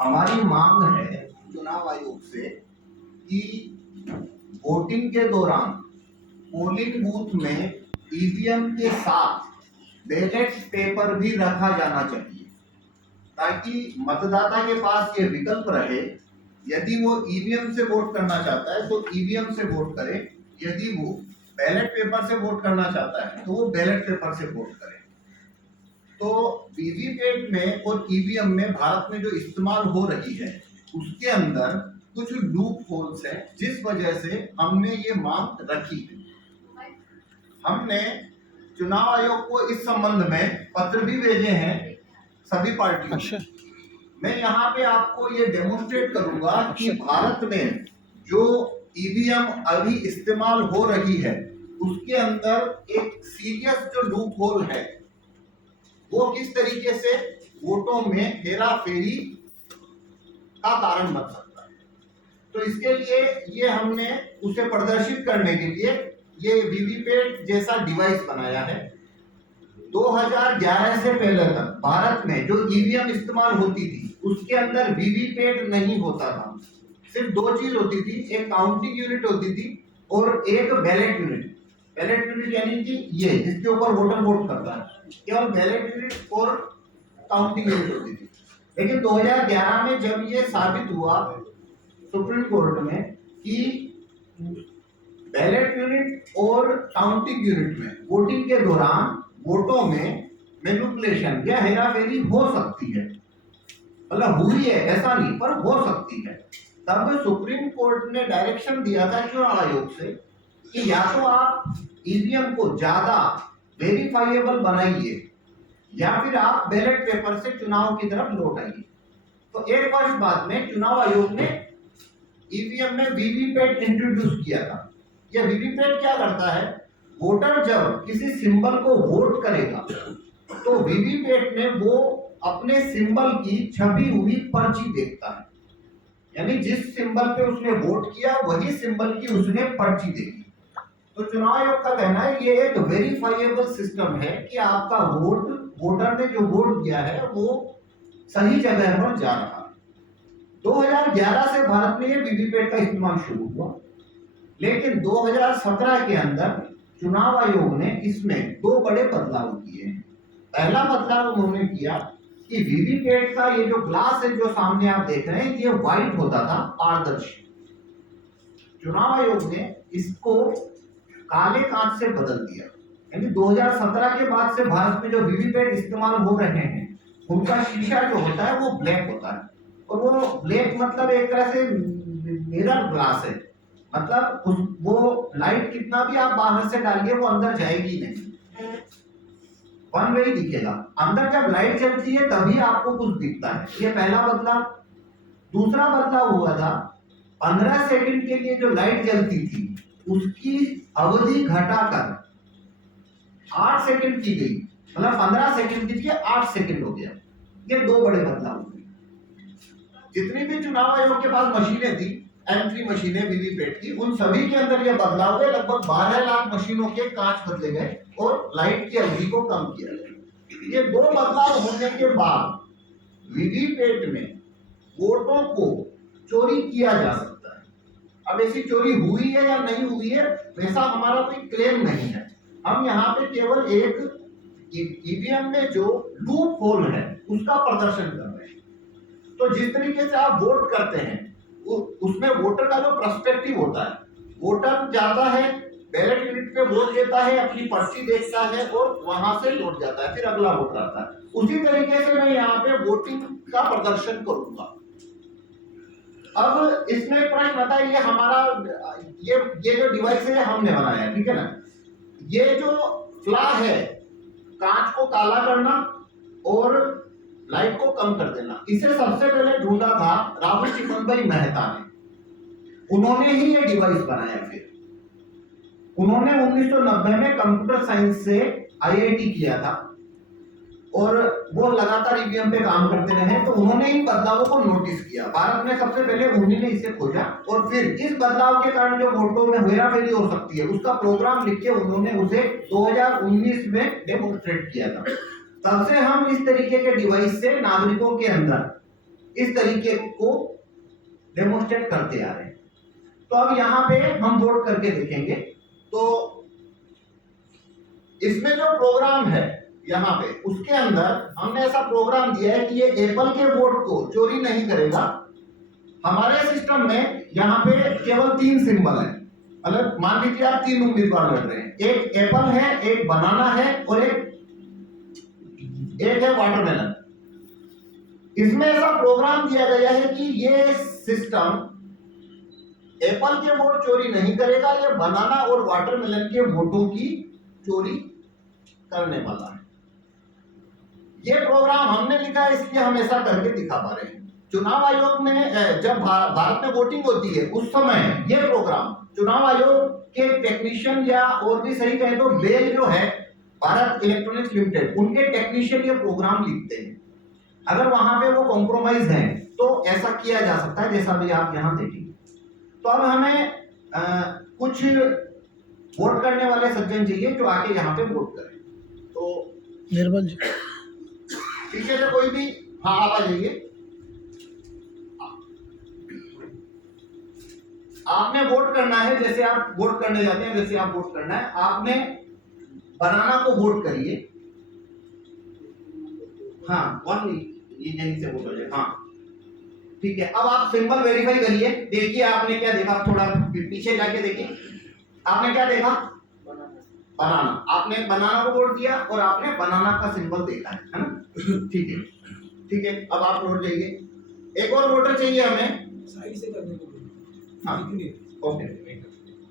हमारी मांग है चुनाव आयोग से कि वोटिंग के दौरान पोलिंग बूथ में ईवीएम के साथ बैलेट पेपर भी रखा जाना चाहिए, ताकि मतदाता के पास ये विकल्प रहे। यदि वो ईवीएम से वोट करना चाहता है तो ईवीएम से वोट करे, यदि वो बैलेट पेपर से वोट करना चाहता है तो वो बैलेट पेपर से वोट करे। तो वीवीपैट में और ईवीएम में भारत में जो इस्तेमाल हो रही है उसके अंदर कुछ लूप होल्स है, जिस वजह से हमने ये मांग रखी है। हमने चुनाव आयोग को इस संबंध में पत्र भी भेजे हैं सभी पार्टियों। अच्छा। मैं यहाँ पे आपको ये डेमोन्स्ट्रेट करूंगा कि भारत में जो ईवीएम अभी इस्तेमाल हो रही है उसके अंदर एक सीरियस जो लूप होल है वो किस तरीके से वोटों में हेरा फेरी का कारण बन सकता है। तो इसके लिए ये हमने उसे प्रदर्शित करने के लिए ये वीवीपैट जैसा डिवाइस बनाया है। 2011 से पहले तक भारत में जो ईवीएम इस्तेमाल होती थी उसके अंदर वीवीपैट नहीं होता था। सिर्फ दो चीज होती थी, एक काउंटिंग यूनिट होती थी और एक बैलेट यूनिट। बैलेट यूनिट यानी कि ये जिसके ऊपर वोटर वोट करता है, केवल बैलेट यूनिट और काउंटिंग यूनिट होती थी। लेकिन 2011 में जब ये साबित हुआ सुप्रीम कोर्ट में कि बैलेट यूनिट और काउंटिंग यूनिट में वोटिंग के दौरान वोटों में मैनिपुलेशन या हेराफेरी हो सकती है, मतलब हुई है ऐसा नहीं पर हो सकती है, तब सुप्रीम कोर्ट ने डायरेक्शन दिया था चुनाव आयोग से कि या तो आप ईवीएम को ज्यादा वेरीफाइएबल बनाइए या फिर आप बैलेट पेपर से चुनाव की तरफ लौट आइए। तो एक वर्ष बाद में चुनाव आयोग ने ईवीएम में वीवीपैट इंट्रोड्यूस किया था। यह वीवीपैट क्या करता है, वोटर जब किसी सिंबल को वोट करेगा तो वीवीपैट में वो अपने सिंबल की छपी हुई पर्ची देखता है, यानी जिस सिंबल पे उसने वोट किया वही सिंबल की उसने पर्ची देखी। तो चुनाव आयोग का कहना है ये एक वेरीफाइएबल सिस्टम है कि आपका वोट, वोटर ने जो वोट दिया है वो सही जगह पर जा रहा है। 2011 से भारत में ये वीवीपैट का इस्तेमाल शुरू हुआ, लेकिन 2017 के अंदर चुनाव आयोग ने इसमें दो बड़े बदलाव किए हैं। पहला बदलाव उन्होंने किया कि वीवीपैट का ये जो ग्लास है जो सामने आप देख रहे हैं ये व्हाइट होता था, पारदर्शी। चुनाव आयोग ने इसको काले कांच से बदल दिया, यानी 2017 के बाद से भारत में जो वीवीपैट इस्तेमाल हो रहे हैं उनका शीशा जो होता है वो ब्लैक होता है। और वो ब्लैक मतलब एक तरह से मिरर ग्लास है, मतलब वो लाइट कितना भी आप बाहर से डालिए वो अंदर जाएगी नहीं, वन वे ही दिखेगा। अंदर जब लाइट जलती है तभी आपको कुछ दिखता है। ये पहला बदलाव। दूसरा बदलाव हुआ था 15 सेकंड के लिए जो लाइट जलती थी उसकी अवधि घटाकर 8 सेकंड की गई, मतलब 15 सेकंड की जगह 8 सेकंड हो गया। ये दो बड़े बदलाव हुए। जितनी भी चुनाव आयोग के पास मशीनें थी, एंट्री मशीनें वीवीपैट की, उन सभी के अंदर ये बदलाव हुए। लगभग 12 लाख मशीनों के कांच बदले गए और लाइट की अवधि को कम किया गया। ये दो बदलाव होने के बाद वीवीपैट में वोटों को चोरी किया जा सकता है। अब ऐसी चोरी हुई है या नहीं हुई है वैसा हमारा कोई क्लेम नहीं है। हम यहाँ पे केवल एक ईवीएम में जो लूप होल है उसका प्रदर्शन कर रहे हैं। तो जिस तरीके से आप वोट करते हैं उसमें वोटर का जो पर्सपेक्टिव होता है, वोटर जाता है बैलेट यूनिट पे वोट देता है, अपनी पर्ची देखता है और वहां से लौट जाता है, फिर अगला वोटर आता है। उसी तरीके से मैं यहाँ पे वोटिंग का प्रदर्शन करूंगा। अब इसमें एक प्रश्न आता है, ये हमारा ये जो डिवाइस है हमने बनाया, ठीक है ना। ये जो फ्ला है, कांच को काला करना और लाइट को कम कर देना, इसे सबसे पहले ढूंढा था राहुल चिकन भाई मेहता ने। उन्होंने ही ये डिवाइस बनाया। फिर उन्होंने 1990 में कंप्यूटर साइंस से आईआईटी किया था और वो लगातार ईवीएम पे काम करते रहे, तो उन्होंने इन बदलावों को नोटिस किया। भारत में सबसे पहले उन्हीं ने इसे खोजा और फिर इस बदलाव के कारण जो वोटों में हेराफेरी हो सकती है उसका प्रोग्राम लिख के उन्होंने उसे 2019 में डेमोन्स्ट्रेट किया था। तब से हम इस तरीके के डिवाइस से नागरिकों के अंदर इस तरीके को डेमोन्स्ट्रेट करते आ रहे हैं। तो अब यहाँ पे हम वोट करके देखेंगे। तो इसमें जो प्रोग्राम है यहाँ पे, उसके अंदर हमने ऐसा प्रोग्राम दिया है कि ये एप्पल के वोट को चोरी नहीं करेगा। हमारे सिस्टम में यहाँ पे केवल 3 सिंबल है, मतलब मान लीजिए आप 3 उम्मीदवार लड़ रहे हैं, एक एप्पल है, एक बनाना है और एक है वाटरमेलन। इसमें ऐसा प्रोग्राम दिया गया है कि ये सिस्टम एप्पल के वोट चोरी नहीं करेगा, ये बनाना और वाटरमेलन के वोटों की चोरी करने वाला है। ये प्रोग्राम हमने लिखा है, इसलिए हम ऐसा करके दिखा पा रहे हैं। चुनाव आयोग में जब भारत में वोटिंग होती है उस समय ये प्रोग्राम चुनाव आयोग के टेक्नीशियन, या और भी सही कहें तो बेल जो है भारत इलेक्ट्रॉनिक्स लिमिटेड, उनके टेक्नीशियन ये प्रोग्राम लिखते हैं। अगर वहां पे वो कॉम्प्रोमाइज है तो ऐसा किया जा सकता है, जैसा भी आप यहाँ देखेंगे। तो अब हमें कुछ वोट करने वाले सज्जन चाहिए जो आके यहाँ पे वोट करें। तो निर्मल जी पीछे से कोई भी, हाँ आप आ जाइए। आपने वोट करना है, जैसे आप वोट करने जाते हैं वैसे आप वोट करना है। आपने बनाना को वोट करिए, हाँ ये यहीं से वोट हो जाए, हाँ ठीक है। अब आप सिंबल वेरीफाई करिए, देखिए आपने क्या देखा, थोड़ा पीछे जाके देखिए आपने क्या देखा, बनाना। आपने बनाना को वोट दिया और आपने बनाना का सिंबल देखा है ना, ठीक है ठीक है। अब आप वोट जाइए, एक और वोटर चाहिए हमें, साइड से करने को। हाँ ओके।